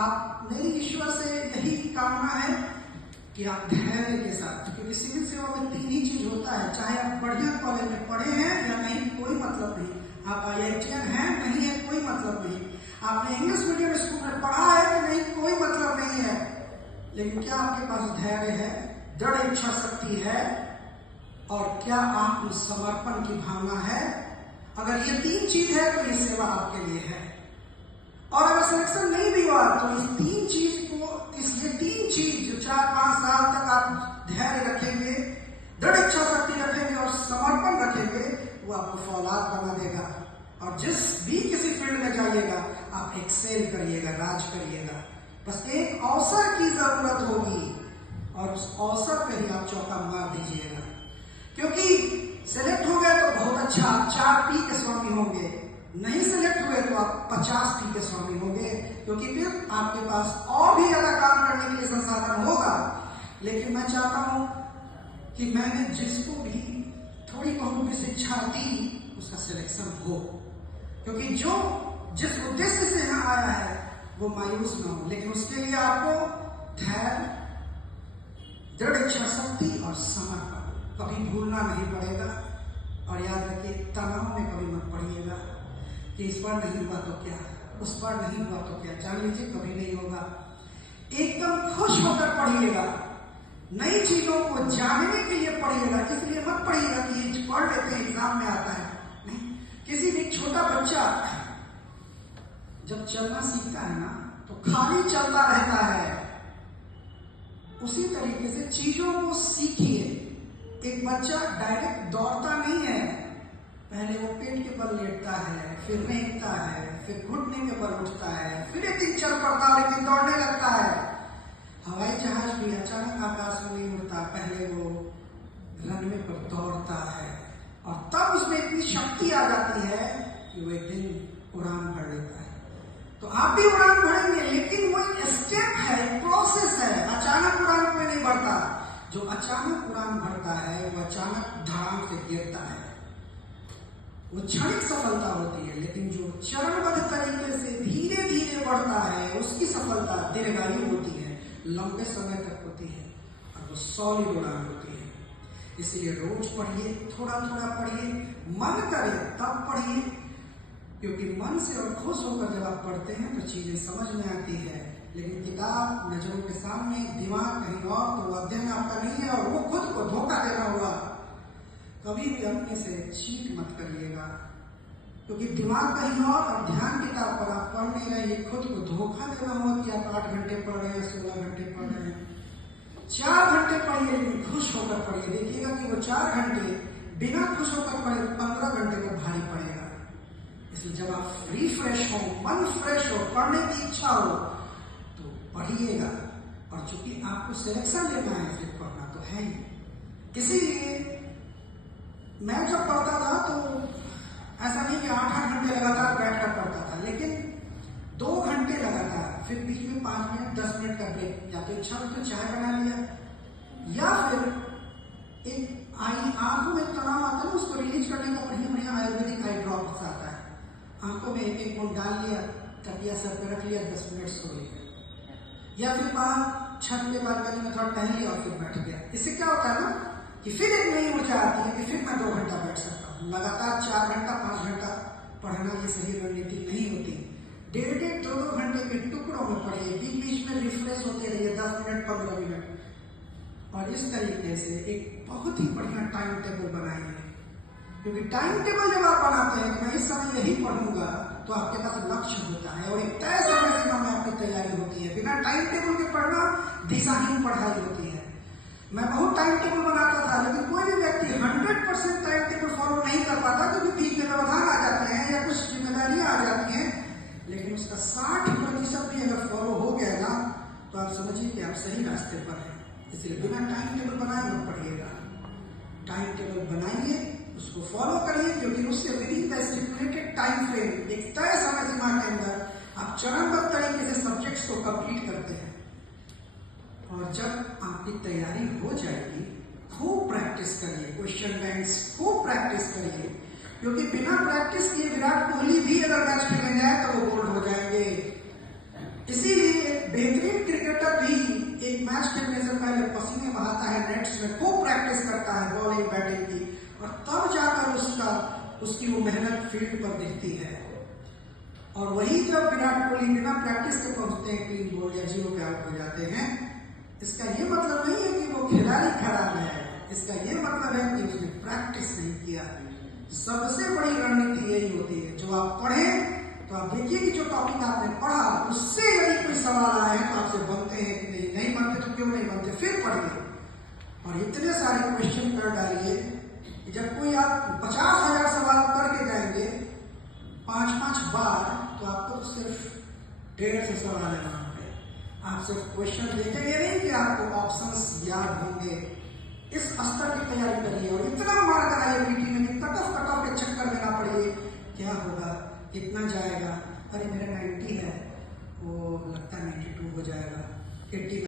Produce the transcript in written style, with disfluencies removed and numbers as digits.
आप मेरी ईश्वर से यही कामना है कि आप धैर्य के साथ, क्योंकि सिविल सेवा में 3 ही चीज होता है, चाहे आप बढ़िया कॉलेज में पढ़े हैं या नहीं कोई मतलब नहीं, आप IITian हैं नहीं है कोई मतलब नहीं, आपने इंग्लिश मीडियम स्कूल में पढ़ा है कि नहीं कोई मतलब नहीं है, लेकिन क्या आपके पास धैर्य है, दृढ़ इच्छा शक्ति है और क्या आत्मसमर्पण की भावना है? अगर ये 3 चीज है तो ये सेवा आपके लिए है। और अगर सिलेक्शन नहीं भी हुआ तो इस 3 चीज को, इसलिए 3 चीज जो 4-5 साल तक आप धैर्य रखेंगे, दृढ़ इच्छा शक्ति रखेंगे और समर्पण रखेंगे, वो आपको फौलाद बना देगा और जिस भी किसी फील्ड में जाइएगा आप एक्सेल करिएगा, राज करिएगा। बस एक अवसर की जरूरत होगी और उस अवसर पे ही आप चौका मार दीजिएगा, क्योंकि सेलेक्ट हो गए तो बहुत अच्छा, आप 4 P के स्वामी होंगे, नहीं सेलेक्ट हुए तो आप 50 P के स्वामी होंगे, क्योंकि फिर आपके पास और भी ज्यादा काम करने के लिए संसाधन होगा। लेकिन मैं चाहता हूं कि मैंने जिसको भी थोड़ी बहुत भी शिक्षा दी उसका सिलेक्शन हो, क्योंकि जो जिस उद्देश्य से यहाँ आया है वो मायूस ना हो, लेकिन उसके लिए आपको धैर्य, दृढ़ इच्छा शक्ति और समर्पण कभी भूलना नहीं पड़ेगा। और याद रखिए, तनाव में कभी मत पड़िएगा कि इस बार नहीं हुआ तो क्या, उस बार नहीं हुआ तो क्या, जान लीजिए कभी नहीं होगा। एकदम खुश होकर पढ़िएगा, नई चीजों को जानने के लिए पढ़िएगा, इसलिए मत पढ़िएगा कि पढ़ लेते हैं एग्जाम में आता है, नहीं। किसी भी छोटा बच्चा जब चलना सीखता है ना तो खाली चलता रहता है, उसी तरीके से चीजों को सीखिए। एक बच्चा डायरेक्ट दौड़ता नहीं है, पहले वो पेट के बल लेटता है, फिर रेंगता है, फिर घुटने के बल उठता है, फिर एक दिन चल पड़ता है, लेकिन दौड़ने लगता है। हवाई जहाज भी अचानक आकाश में नहीं उड़ता, पहले वो रनवे पर दौड़ता है और तब उसमें इतनी शक्ति आ जाती है कि वो एक दिन उड़ान भर लेता है। तो आप भी उड़ान भरेंगे, लेकिन वो एक स्टेप है, एक प्रोसेस है, अचानक उड़ान कोई नहीं भरता। जो अचानक उड़ान भरता है वो अचानक धड़ाम से गिरता है, वो क्षणिक सफलता होती है, लेकिन जो चरणबद्ध तरीके से धीरे धीरे बढ़ता है उसकी सफलता दीर्घायु होती है, लंबे समय तक होती है और वो सॉलिड उड़ान होती है। इसलिए रोज पढ़िए, थोड़ा थोड़ा पढ़िए, मन करे तब पढ़िए, क्योंकि मन से और खुश होकर जब आप पढ़ते हैं तो चीजें समझ में आती है। लेकिन किताब नजरों के सामने, दिमाग कहीं और, तो वो अध्ययन आपका नहीं है और वो खुद को धोखा देना होगा। कभी भी अपने से चीट मत करिएगा, क्योंकि दिमाग कहीं और ध्यान किताब पर आप पढ़ नहीं रहे, खुद को धोखा देना होगा कि आप 8 घंटे पढ़ रहे हैं, 16 घंटे पढ़ रहे हैं। 4 घंटे पढ़िए, लेकिन खुश होकर पढ़िए, देखिएगा कि वो 4 घंटे बिना खुश होकर पढ़े 15 घंटे पर भारी पड़ेगा। इसलिए जब आप रिफ्रेश हो, मन फ्रेश हो, पढ़ने की इच्छा हो तो पढ़िएगा। और चूंकि आपको सिलेक्शन लेना है इसलिए पढ़ना तो है ही। इसीलिए मैं जब पढ़ता था तो ऐसा नहीं कि 8-8 घंटे लगातार बैठकर पढ़ता था, लेकिन 2 घंटे लगातार, फिर बीच में 5 मिनट 10 मिनट का ब्रेक, या तो इच्छा हो तो चाय बना लिया, या फिर एक आंखों में तनाव आता है उसको रिलीज करने का बढ़िया बढ़िया आयुर्वेदिक आई ड्रॉप्स आता है, आंखों में एक बूंद डाल लिया, तकिया सर पे रख लिया, 10 मिनट सो लिया, या फिर बाहर छत पे बालकनी में थोड़ा टहल लिया और फिर बैठ गया। इससे क्या होता है ना कि फिर एक नई ऊर्जा आती है कि फिर मैं 2 घंटा बैठ सकता हूँ। लगातार 4 घंटा 5 घंटा पढ़ना ये सही रणनीति नहीं होती। 1.5 2 घंटे के टुकड़ों में पढ़िए, बीच बीच में रिफ्रेश होते रहिए, 10 मिनट 15 मिनट, और इस तरीके से एक बहुत ही बढ़िया टाइम टेबल बनाइए। क्योंकि टाइम टेबल जब आप बनाते हैं कि मैं इस समय यही पढ़ूंगा, तो आपके पास लक्ष्य होता है और एक तय समय सीमा में आपकी तैयारी होती है। बिना टाइम टेबल के पढ़ना दिशाहीन पढ़ाई होती है। मैं बहुत टाइम टेबल बनाता था, लेकिन कोई भी व्यक्ति 100% टाइम टेबल फॉलो नहीं कर पाता, क्योंकि बीच में व्यवधान आ जाते हैं या कुछ जिम्मेदारियां आ जाती हैं। लेकिन उसका 60% भी अगर फॉलो हो गया ना, तो आप समझिए कि आप सही रास्ते पर हैं। इसलिए बिना टाइम टेबल बनाए मत पढ़िएगा, टाइम टेबल बनाइए, उसको फॉलो करिए, क्योंकि उससे within the stipulated time frame, एक तय समय सीमा के अंदर आप चरणबद्ध तरीके से सब्जेक्ट्स को कंप्लीट करते हैं। और जब आपकी तैयारी हो जाएगी, खूब प्रैक्टिस करिए, क्वेश्चन बैंक्स खूब प्रैक्टिस करिए, क्योंकि बिना प्रैक्टिस किए विराट कोहली भी अगर मैच खेलने जाए तो वो बोल्ड हो जाएंगे। इसीलिए बेहतरीन क्रिकेटर भी एक मैच खेलने से पहले पसीने बहाता है, नेट्स में खूब प्रैक्टिस करता है बॉलिंग बैटिंग की, और तब जाकर उसकी वो मेहनत फील्ड पर दिखती है। और वही जब विराट कोहली बिना प्रैक्टिस के पहुंचते हैं क्लीन बोल्ड या 0 पे आउट हो जाते हैं, इसका ये मतलब नहीं है कि वो खिलाड़ी खराब है, इसका ये मतलब है कि उसने प्रैक्टिस नहीं किया। सबसे बड़ी रणनीति यही होती है, जो आप पढ़ें तो आप देखिए कि जो टॉपिक आपने पढ़ा उससे यदि कोई सवाल आए तो आपसे बनते हैं कि नहीं बनते तो क्यों नहीं बनते, फिर पढ़िए और इतने सारे क्वेश्चन कर डालिए कि जब कोई आप 50,000 सवाल करके जाएंगे 5-5 बार, तो आपको तो सिर्फ 150 सवाल है वहां पे। आप सिर्फ क्वेश्चन देखेंगे नहीं कि आपको ऑप्शंस याद होंगे। इस स्तर की तैयारी करिए और इतना मार कराइए पीटी में कि कट ऑफ के चक्कर में ना पड़िए। क्या होगा, कितना जाएगा, अरे मेरा 90 है, वो लगता है 92 हो जाएगा, 80